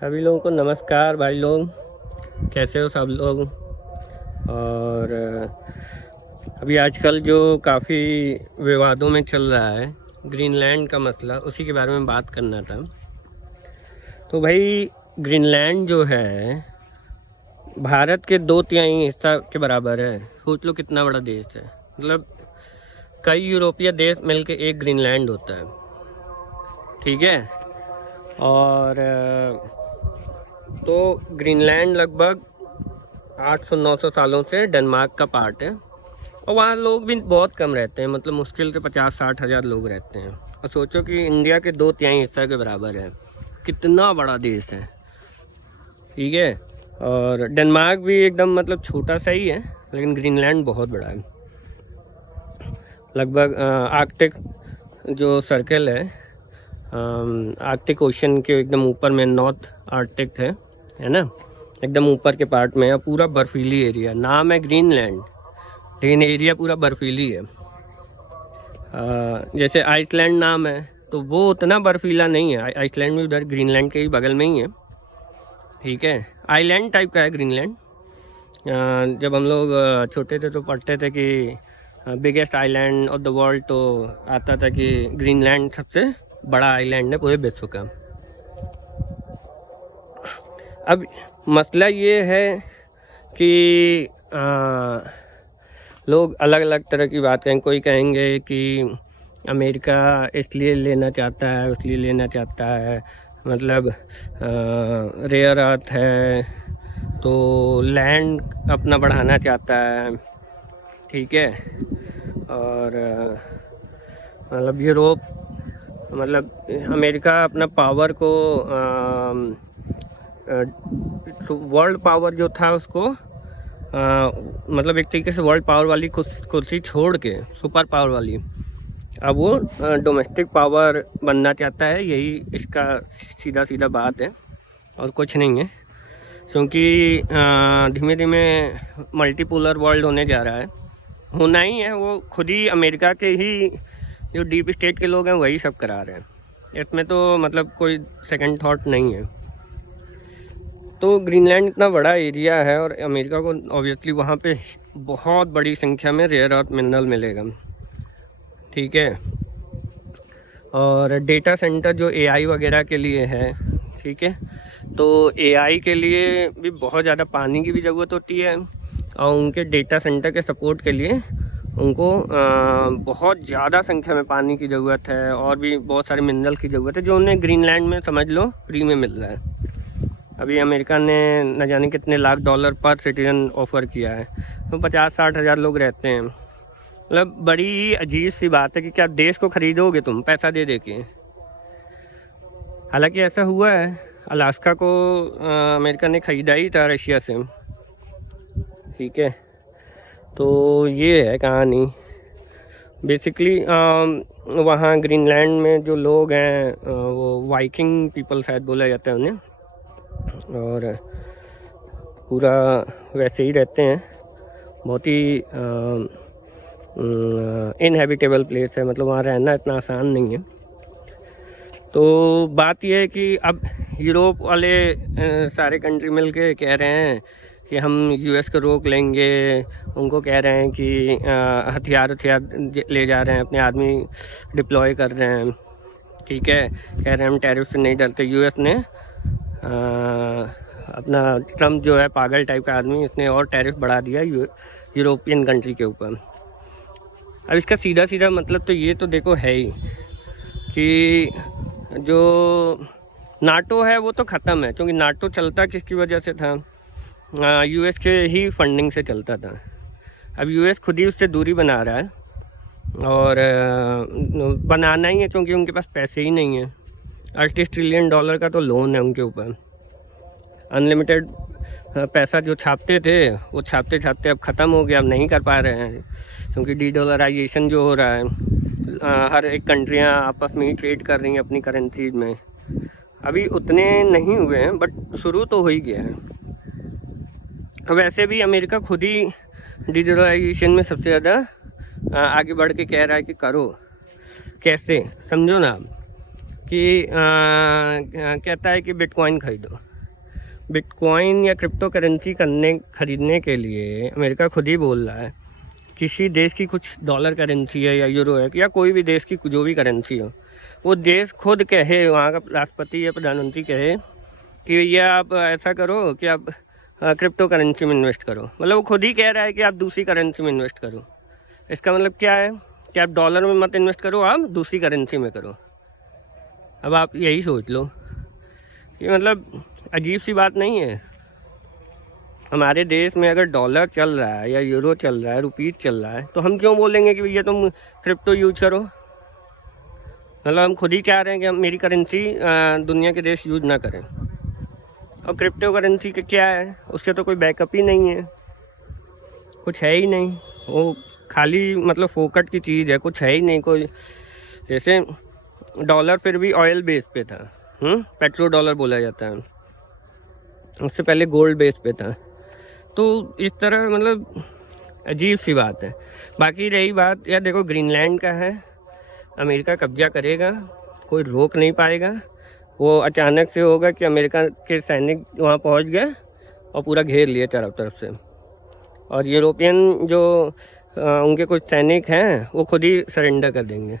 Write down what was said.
सभी लोगों को नमस्कार भाई लोग, कैसे हो सब लोग। और अभी आजकल जो काफ़ी विवादों में चल रहा है ग्रीनलैंड का मसला, उसी के बारे में बात करना था। तो भाई ग्रीनलैंड जो है भारत के 2/3 हिस्सा के बराबर है। सोच लो कितना बड़ा देश है। मतलब कई यूरोपीय देश मिलके एक ग्रीनलैंड होता है, ठीक है। और तो ग्रीनलैंड लगभग 800-900 सालों से डेनमार्क का पार्ट है और वहाँ लोग भी बहुत कम रहते हैं। मतलब मुश्किल से 50-60 हज़ार लोग रहते हैं। और सोचो कि इंडिया के 2/3 हिस्सा के बराबर है, कितना बड़ा देश है, ठीक है। और डेनमार्क भी एकदम मतलब छोटा सा ही है, लेकिन ग्रीनलैंड बहुत बड़ा है। लगभग आर्कटिक जो सर्कल है, आर्कटिक ओशन के एकदम ऊपर में नॉर्थ आर्कटिक है ना, एकदम ऊपर के पार्ट में है। पूरा बर्फीली एरिया, नाम है ग्रीनलैंड लेकिन एरिया पूरा बर्फीली है। जैसे आइसलैंड नाम है तो वो उतना बर्फीला नहीं है। आइसलैंड भी उधर ग्रीनलैंड के ही बगल में ही है, ठीक है। आइलैंड टाइप का है ग्रीनलैंड। जब हम लोग छोटे थे तो पढ़ते थे कि biggest island of the world, तो आता था कि ग्रीनलैंड सबसे बड़ा आइलैंड है पूरे विश्व का। अब मसला ये है कि लोग अलग अलग तरह की बात करेंगे। कोई कहेंगे कि अमेरिका इसलिए लेना चाहता है, उसलिए लेना चाहता है, मतलब रेयर अर्थ है तो लैंड अपना बढ़ाना चाहता है, ठीक है। और मतलब यूरोप, मतलब अमेरिका अपना पावर को वर्ल्ड पावर जो था उसको मतलब एक तरीके से वर्ल्ड पावर वाली कुर्सी छोड़ के सुपर पावर वाली, अब वो डोमेस्टिक पावर बनना चाहता है। यही इसका सीधा सीधा बात है और कुछ नहीं है। क्योंकि धीमे धीमे मल्टीपोलर वर्ल्ड होने जा रहा है, होना ही है। वो खुद ही अमेरिका के ही जो डीप स्टेट के लोग हैं वही सब करा रहे हैं। इसमें तो मतलब कोई सेकंड थॉट नहीं है। तो ग्रीनलैंड इतना बड़ा एरिया है और अमेरिका को ऑब्वियसली वहाँ पे बहुत बड़ी संख्या में रेयर अर्थ मिनरल मिलेगा, ठीक है। और डेटा सेंटर जो एआई वगैरह के लिए है, ठीक है, तो एआई के लिए भी बहुत ज़्यादा पानी की भी ज़रूरत होती है। और उनके डेटा सेंटर के सपोर्ट के लिए उनको बहुत ज़्यादा संख्या में पानी की ज़रूरत है और भी बहुत सारे मिनरल की ज़रूरत है, जो उन्हें ग्रीनलैंड में समझ लो फ्री में मिल रहा है। अभी अमेरिका ने न जाने कितने लाख डॉलर पर सिटीजन ऑफ़र किया है, तो 50-60 हज़ार लोग रहते हैं। मतलब बड़ी ही अजीब सी बात है कि क्या देश को ख़रीदोगे तुम पैसा दे के। हालांकि ऐसा हुआ है, अलास्का को अमेरिका ने ख़रीदा ही था रशिया से, ठीक है। तो ये है कहानी बेसिकली। वहाँ ग्रीनलैंड में जो लोग हैं वो वाइकिंग पीपल शायद बोला जाता है उन्हें, और पूरा वैसे ही रहते हैं। बहुत ही इनहेबिटेबल प्लेस है, मतलब वहाँ रहना इतना आसान नहीं है। तो बात यह है कि अब यूरोप वाले सारे कंट्री मिल के कह रहे हैं कि हम यूएस को रोक लेंगे। उनको कह रहे हैं कि हथियार ले जा रहे हैं, अपने आदमी डिप्लॉय कर रहे हैं, ठीक है। कह रहे हैं हम टैरिफ से नहीं डरते। यूएस ने अपना ट्रम्प जो है पागल टाइप का आदमी, इसने और टैरिफ बढ़ा दिया यूरोपियन कंट्री के ऊपर। अब इसका सीधा सीधा मतलब तो ये तो देखो है ही कि जो नाटो है वो तो ख़त्म है। क्योंकि नाटो चलता किसकी वजह से था? यूएस के ही फंडिंग से चलता था। अब यूएस खुद ही उससे दूरी बना रहा है और बनाना ही है, क्योंकि उनके पास पैसे ही नहीं है। 38 ट्रिलियन डॉलर का तो लोन है उनके ऊपर। अनलिमिटेड पैसा जो छापते थे वो छापते छापते अब ख़त्म हो गया, अब नहीं कर पा रहे हैं। क्योंकि डी-डॉलराइजेशन जो हो रहा है, हर एक कंट्रियां आपस में ही ट्रेड कर रही हैं अपनी करेंसीज में। अभी उतने नहीं हुए हैं बट शुरू तो हो ही गया है। वैसे भी अमेरिका खुद ही डी-डॉलराइजेशन में सबसे ज़्यादा आगे बढ़ के कह रहा है कि करो। कैसे समझो ना कि कहता है कि बिटकॉइन खरीदो। बिटकॉइन या क्रिप्टो करेंसी खरीदने के लिए अमेरिका खुद ही बोल रहा है किसी देश की कुछ डॉलर करेंसी है या यूरो है या कोई भी देश की जो भी करेंसी हो, वो देश खुद कहे, वहाँ का राष्ट्रपति या प्रधानमंत्री कहे कि भैया आप ऐसा करो कि आप क्रिप्टो करेंसी में इन्वेस्ट करो। मतलब वो खुद ही कह रहा है कि आप दूसरी करेंसी में इन्वेस्ट करो। इसका मतलब क्या है कि आप डॉलर में मत इन्वेस्ट करो, आप दूसरी करेंसी में करो। अब आप यही सोच लो, ये मतलब अजीब सी बात नहीं है। हमारे देश में अगर डॉलर चल रहा है या यूरो चल रहा है, रुपीस चल रहा है, तो हम क्यों बोलेंगे कि भैया तुम क्रिप्टो यूज करो। मतलब हम खुद ही चाह रहे हैं कि हम मेरी करेंसी दुनिया के देश यूज ना करें। और क्रिप्टो करेंसी का क्या है, उसके तो कोई बैकअप ही नहीं है, कुछ है ही नहीं, वो खाली मतलब फोकट की चीज़ है, कुछ है ही नहीं कोई। जैसे डॉलर फिर भी ऑयल बेस पे था, पेट्रो डॉलर बोला जाता है, उससे पहले गोल्ड बेस पे था। तो इस तरह मतलब अजीब सी बात है। बाकी रही बात यार, देखो ग्रीनलैंड का है, अमेरिका कब्जा करेगा, कोई रोक नहीं पाएगा। वो अचानक से होगा कि अमेरिका के सैनिक वहाँ पहुँच गए और पूरा घेर लिए चारों तरफ से, और यूरोपियन जो उनके कुछ सैनिक हैं वो खुद ही सरेंडर कर देंगे।